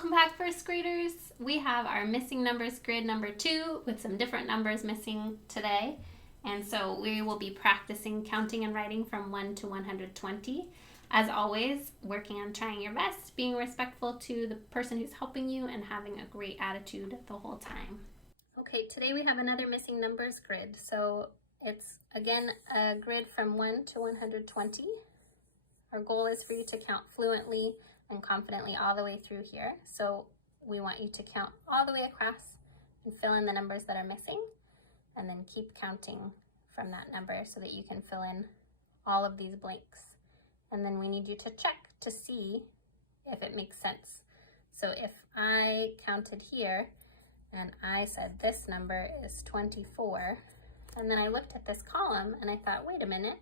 Welcome back, first graders. We have our missing numbers grid number 2 with some different numbers missing today. And so we will be practicing counting and writing from 1 to 120. As always, working on trying your best, being respectful to the person who's helping you, and having a great attitude the whole time. Okay, today we have another missing numbers grid. So it's, again, a grid from 1 to 120. Our goal is for you to count fluently and confidently all the way through here. So we want you to count all the way across and fill in the numbers that are missing, and then keep counting from that number so that you can fill in all of these blanks. And then we need you to check to see if it makes sense. So if I counted here and I said this number is 24, and then I looked at this column and I thought, wait a minute,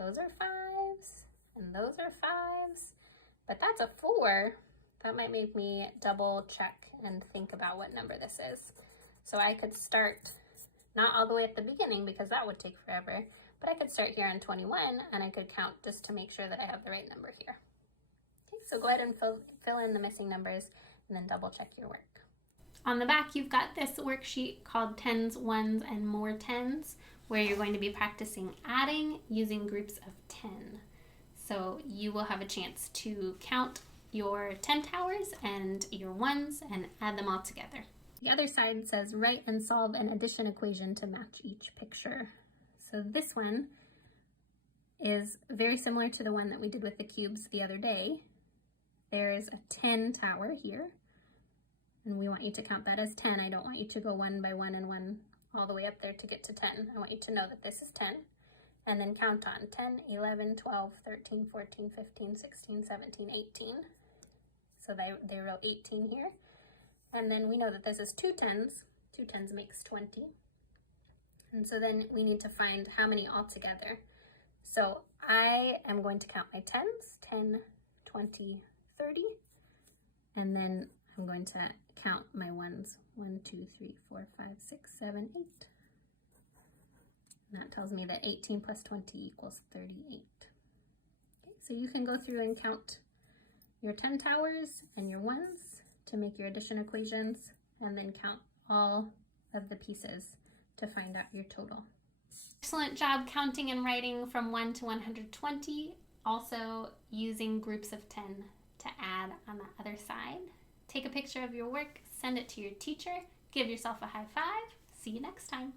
those are 5s and those are 5s, but that's a 4. That might make me double check and think about what number this is. So I could start not all the way at the beginning because that would take forever, but I could start here on 21 and I could count just to make sure that I have the right number here. Okay, so go ahead and fill in the missing numbers and then double check your work. On the back, you've got this worksheet called 10s, 1s, and more 10s, where you're going to be practicing adding using groups of 10. So you will have a chance to count your 10 towers and your 1s and add them all together. The other side says write and solve an addition equation to match each picture. So this one is very similar to the one that we did with the cubes the other day. There's a 10 tower here, and we want you to count that as 10. I don't want you to go 1 by 1 and 1 all the way up there to get to 10. I want you to know that this is 10, and then count on 10, 11, 12, 13, 14, 15, 16, 17, 18. So they wrote 18 here. And then we know that this is 2 10s. 2 10s makes 20. And so then we need to find how many altogether. So I am going to count my 10s, 10, 20, 30. And then I'm going to count my 1s, 1, 2, 3, 4, 5, 6, 7, 8. And that tells me that 18 plus 20 equals 38. Okay, so you can go through and count your 10 towers and your 1s to make your addition equations, and then count all of the pieces to find out your total. Excellent job counting and writing from 1 to 120, also using groups of 10 to add on the other side. Take a picture of your work, send it to your teacher, give yourself a high five. See you next time.